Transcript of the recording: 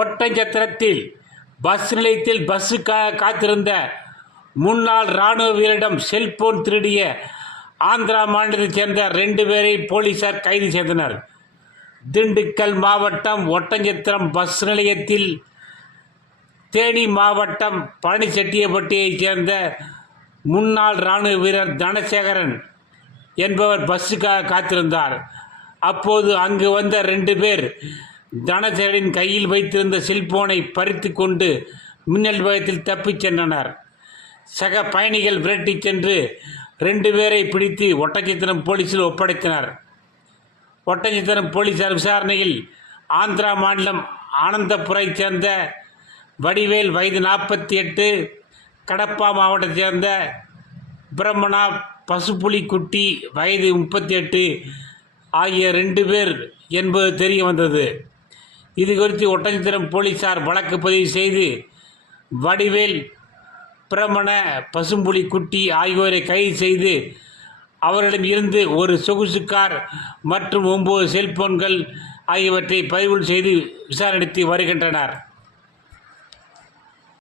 ஒட்டஞ்சத்திரத்தில் bus நிலையத்தில் பஸ்ஸுக்காக காத்திருந்த முன்னாள் இராணுவ வீரரிடம் செல்போன் திருடிய ஆந்திரா மாநிலத்தைச் சேர்ந்த ரெண்டு பேரை போலீசார் கைது செய்தனர். திண்டுக்கல் மாவட்டம் ஒட்டஞ்சத்திரம் பஸ் நிலையத்தில் தேனி மாவட்டம் பழனிச்செட்டியப்பட்டியைச் சேர்ந்த முன்னாள் இராணுவ வீரர் தனசேகரன் என்பவர் பஸ்ஸுக்காக காத்திருந்தார். அப்போது அங்கு வந்த ரெண்டு பேர் தனசேரின் கையில் வைத்திருந்த செல்போனை பறித்து கொண்டு மின்னல் வேகத்தில் தப்பிச் சென்றனர். சக பயணிகள் விரட்டிச் சென்று ரெண்டு பேரை பிடித்து ஒட்டச்சித்திரம் போலீசில் ஒப்படைத்தனர். ஒட்டச்சித்திரம் போலீசார் விசாரணையில் ஆந்திரா மாநிலம் ஆனந்தபுரைச் சேர்ந்த வடிவேல் வயது நாற்பத்தி எட்டு கடப்பா மாவட்டத்தை சேர்ந்த பிரம்மணா பசுப்புலிக்குட்டி வயது முப்பத்தி எட்டு ஆகிய ரெண்டு பேர் என்பது தெரிய வந்தது. இது குறித்து ஒட்டஞ்சத்திரம் போலீசார் வழக்கு பதிவு செய்து வடிவேல் பிரமண பசும்புலி குட்டி ஆகியோரை கைது செய்து அவர்களிடம் இருந்து ஒரு சொகுசு கார் மற்றும் ஒன்பது செல்போன்கள் ஆகியவற்றை பதிவு செய்து விசாரணைத்து வருகின்றனர்.